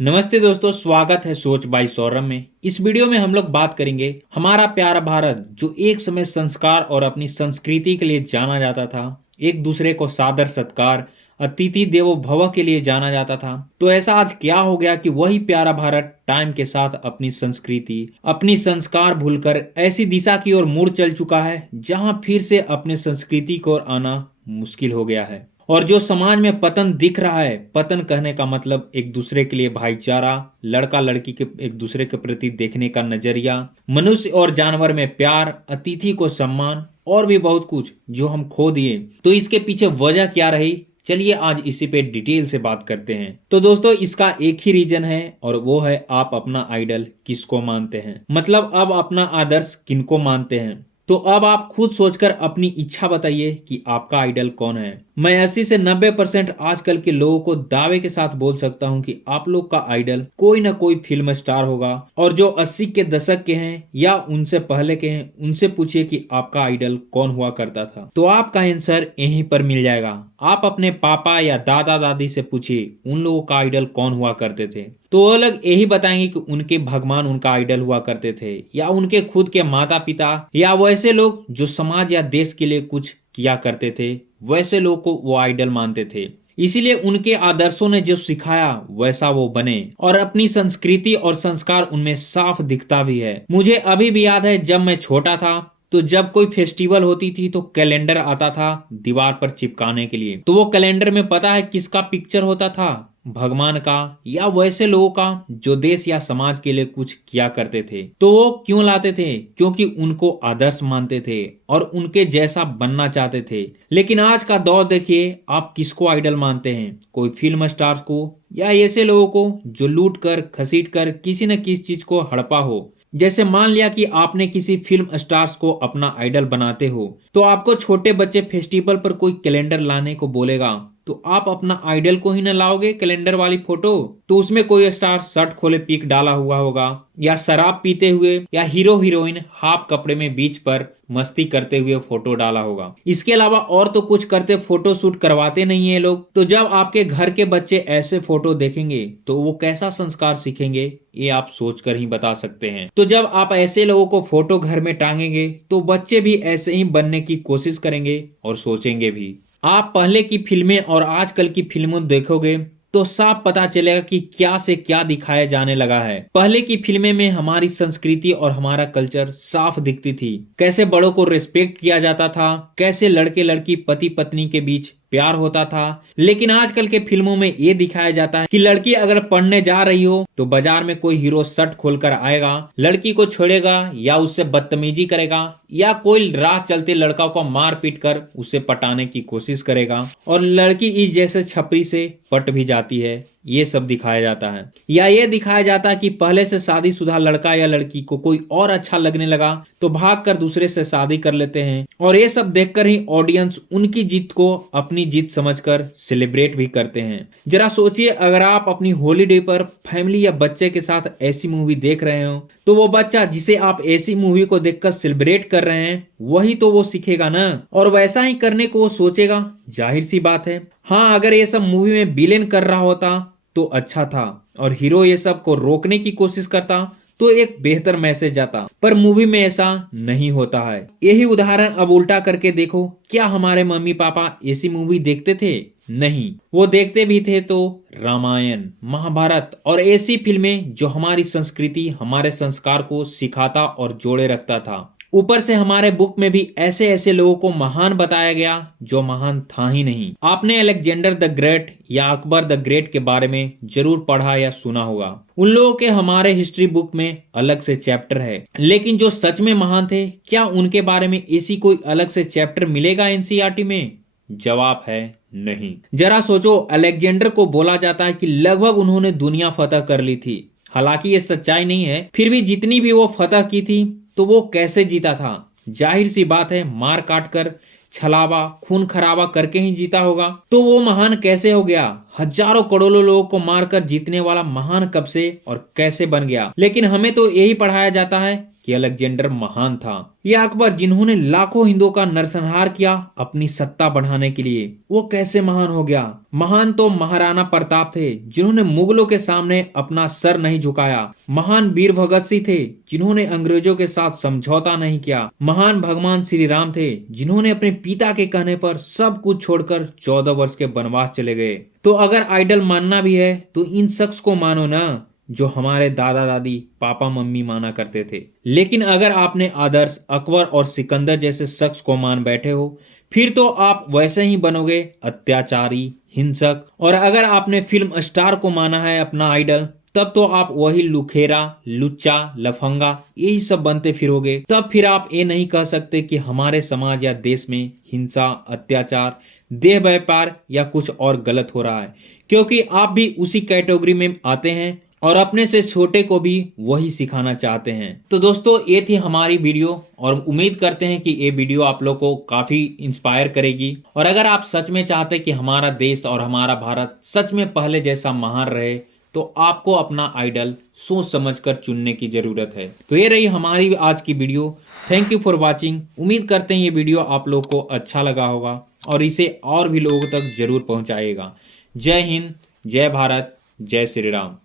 नमस्ते दोस्तों, स्वागत है सोच बाई सौरभ में। इस वीडियो में हम लोग बात करेंगे हमारा प्यारा भारत, जो एक समय संस्कार और अपनी संस्कृति के लिए जाना जाता था, एक दूसरे को सादर सत्कार, अतिथि देवो भव के लिए जाना जाता था। तो ऐसा आज क्या हो गया कि वही प्यारा भारत टाइम के साथ अपनी संस्कृति, अपनी संस्कार भूलकर ऐसी दिशा की ओर मुड़ चल चुका है जहां फिर से अपने संस्कृति को आना मुश्किल हो गया है। और जो समाज में पतन दिख रहा है, पतन कहने का मतलब एक दूसरे के लिए भाईचारा, लड़का लड़की के एक दूसरे के प्रति देखने का नजरिया, मनुष्य और जानवर में प्यार, अतिथि को सम्मान और भी बहुत कुछ जो हम खो दिए। तो इसके पीछे वजह क्या रही, चलिए आज इसी पे डिटेल से बात करते हैं। तो दोस्तों, इसका एक ही रीजन है और वो है आप अपना आइडल किसको मानते हैं, मतलब अब अपना आदर्श किनको मानते हैं। तो अब आप खुद सोचकर अपनी इच्छा बताइए कि आपका आइडल कौन है। मैं 80 से 90% आजकल के लोगों को दावे के साथ बोल सकता हूं कि आप लोग का आइडल कोई ना कोई फिल्म स्टार होगा। और जो 80 के दशक के हैं या उनसे पहले के हैं, उनसे पूछिए कि आपका आइडल कौन हुआ करता था, तो आपका आंसर यहीं पर मिल जाएगा। आप अपने पापा या दादा दादी से पूछिए उन लोगों का आइडल कौन हुआ करते थे, तो वो लोग यही बताएंगे कि उनके भगवान उनका आइडल हुआ करते थे, या उनके खुद के माता पिता, या वैसे लोग जो समाज या देश के लिए कुछ किया करते थे, वैसे लोग को वो आइडल मानते थे। इसीलिए उनके आदर्शों ने जो सिखाया वैसा वो बने, और अपनी संस्कृति और संस्कार उनमें साफ दिखता भी है। मुझे अभी भी याद है, जब मैं छोटा था तो जब कोई फेस्टिवल होती थी तो कैलेंडर आता था दीवार पर चिपकाने के लिए। तो वो कैलेंडर में पता है किसका पिक्चर होता था? भगवान का, या वैसे लोगों का जो देश या समाज के लिए कुछ किया करते थे। तो वो क्यों लाते थे? क्योंकि उनको आदर्श मानते थे और उनके जैसा बनना चाहते थे। लेकिन आज का दौर देखिए, आप किसको आइडल मानते हैं? कोई फिल्म स्टार को, या ऐसे लोगों को जो लूट कर घसीट कर किसी न किसी चीज को हड़पा हो। जैसे मान लिया कि आपने किसी फिल्म स्टार्स को अपना आइडल बनाते हो, तो आपको छोटे बच्चे फेस्टिवल पर कोई कैलेंडर लाने को बोलेगा, तो आप अपना आइडल को ही न लाओगे कैलेंडर वाली फोटो? तो उसमें कोई स्टार शर्ट खोले पिक डाला हुआ होगा, या शराब पीते हुए, या हीरो हीरोइन हाफ कपड़े में बीच पर मस्ती करते हुए फोटो डाला होगा। इसके अलावा और तो कुछ करते फोटो शूट करवाते नहीं है लोग। तो जब आपके घर के बच्चे ऐसे फोटो देखेंगे तो वो कैसा संस्कार सीखेंगे, ये आप सोचकर ही बता सकते हैं। तो जब आप ऐसे लोगों को फोटो घर में टांगेंगे तो बच्चे भी ऐसे ही बनने की कोशिश करेंगे और सोचेंगे भी। आप पहले की फिल्में और आजकल की फिल्मों देखोगे तो साफ पता चलेगा कि क्या से क्या दिखाया जाने लगा है। पहले की फिल्में में हमारी संस्कृति और हमारा कल्चर साफ दिखती थी। कैसे बड़ों को रिस्पेक्ट किया जाता था, कैसे लड़के लड़की पति पत्नी के बीच प्यार होता था। लेकिन आजकल के फिल्मों में ये दिखाया जाता है कि लड़की अगर पढ़ने जा रही हो तो बाजार में कोई हीरो शर्ट खोलकर आएगा, लड़की को छोड़ेगा या उससे बदतमीजी करेगा, या कोई राह चलते लड़का को मार पीट कर उसे पटाने की कोशिश करेगा, और लड़की इस जैसे छपरी से पट भी जाती है। ये सब दिखाया जाता है। या ये दिखाया जाता है कि पहले से शादीशुदा लड़का या लड़की को कोई और अच्छा लगने लगा तो भागकर दूसरे से शादी कर लेते हैं, और ये सब देखकर ही ऑडियंस उनकी जीत को अपनी जीत समझकर सेलिब्रेट भी करते हैं। जरा सोचिए, अगर आप अपनी हॉलीडे पर फैमिली या बच्चे के साथ ऐसी मूवी देख रहे हो, तो वो बच्चा जिसे आप ऐसी मूवी को देखकर सेलिब्रेट कर रहे हैं, वही तो वो सीखेगा ना, और वैसा ही करने को वो सोचेगा। जाहिर सी बात है। हाँ, अगर ये सब मूवी में विलेन कर रहा होता तो अच्छा था, और हीरो ये सब को रोकने की कोशिश करता तो एक बेहतर मैसेज जाता, पर मूवी में ऐसा नहीं होता है। यही उदाहरण अब उल्टा करके देखो, क्या हमारे मम्मी पापा ऐसी मूवी देखते थे? नहीं, वो देखते भी थे तो रामायण, महाभारत और ऐसी फिल्में जो हमारी संस्कृति, हमारे संस्कार को सिखाता और जोड़े रखता था। ऊपर से हमारे बुक में भी ऐसे ऐसे लोगों को महान बताया गया जो महान था ही नहीं। आपने अलेक्जेंडर द ग्रेट या अकबर द ग्रेट के बारे में जरूर पढ़ा या सुना होगा। उन लोगों के हमारे हिस्ट्री बुक में अलग से चैप्टर है, लेकिन जो सच में महान थे, क्या उनके बारे में ऐसी कोई अलग से चैप्टर मिलेगा एनसीईआरटी में? जवाब है नहीं। जरा सोचो, अलेक्जेंडर को बोला जाता है कि लगभग उन्होंने दुनिया फतह कर ली थी। हालांकि ये सच्चाई नहीं है, फिर भी जितनी भी वो फतह की थी तो वो कैसे जीता था? जाहिर सी बात है, मार काट कर, छलावा, खून खराबा करके ही जीता होगा। तो वो महान कैसे हो गया? हजारों करोड़ों लोगों को मारकर जीतने वाला महान कब से और कैसे बन गया? लेकिन हमें तो यही पढ़ाया जाता है कि अलेक्जेंडर महान था। यह अकबर जिन्होंने लाखों हिंदुओं का नरसंहार किया अपनी सत्ता बढ़ाने के लिए, वो कैसे महान हो गया? महान तो महाराणा प्रताप थे जिन्होंने मुगलों के सामने अपना सर नहीं झुकाया। महान वीर भगत सिंह थे जिन्होंने अंग्रेजों के साथ समझौता नहीं किया। महान भगवान श्री राम थे जिन्होंने अपने पिता के कहने पर सब कुछ छोड़कर 14 वर्ष के वनवास चले गए। तो अगर आइडल मानना भी है तो इन शख्स को मानो ना जो हमारे दादा दादी पापा मम्मी माना करते थे। लेकिन अगर आपने आदर्श अकबर और सिकंदर जैसे शख्स को मान बैठे हो फिर तो आप वैसे ही बनोगे, अत्याचारी, हिंसक। और अगर आपने फिल्म स्टार को माना है अपना आइडल तब तो आप वही लुखेरा, लुच्चा, लफंगा यही सब बनते फिरोगे। तब फिर आप ये नहीं कह सकते कि हमारे समाज या देश में हिंसा, अत्याचार, देह व्यापार या कुछ और गलत हो रहा है, क्योंकि आप भी उसी कैटेगरी में आते हैं और अपने से छोटे को भी वही सिखाना चाहते हैं। तो दोस्तों ये थी हमारी वीडियो और उम्मीद करते हैं कि ये वीडियो आप लोग को काफी इंस्पायर करेगी। और अगर आप सच में चाहते हैं कि हमारा देश और हमारा भारत सच में पहले जैसा महान रहे तो आपको अपना आइडल सोच समझकर चुनने की जरूरत है। तो ये रही हमारी आज की video. Thank you for watching. उम्मीद करते हैं ये वीडियो आप लोग को अच्छा लगा होगा और इसे और भी लोगों तक जरूर पहुंचाएगा। जय हिंद, जय भारत, जय श्री राम।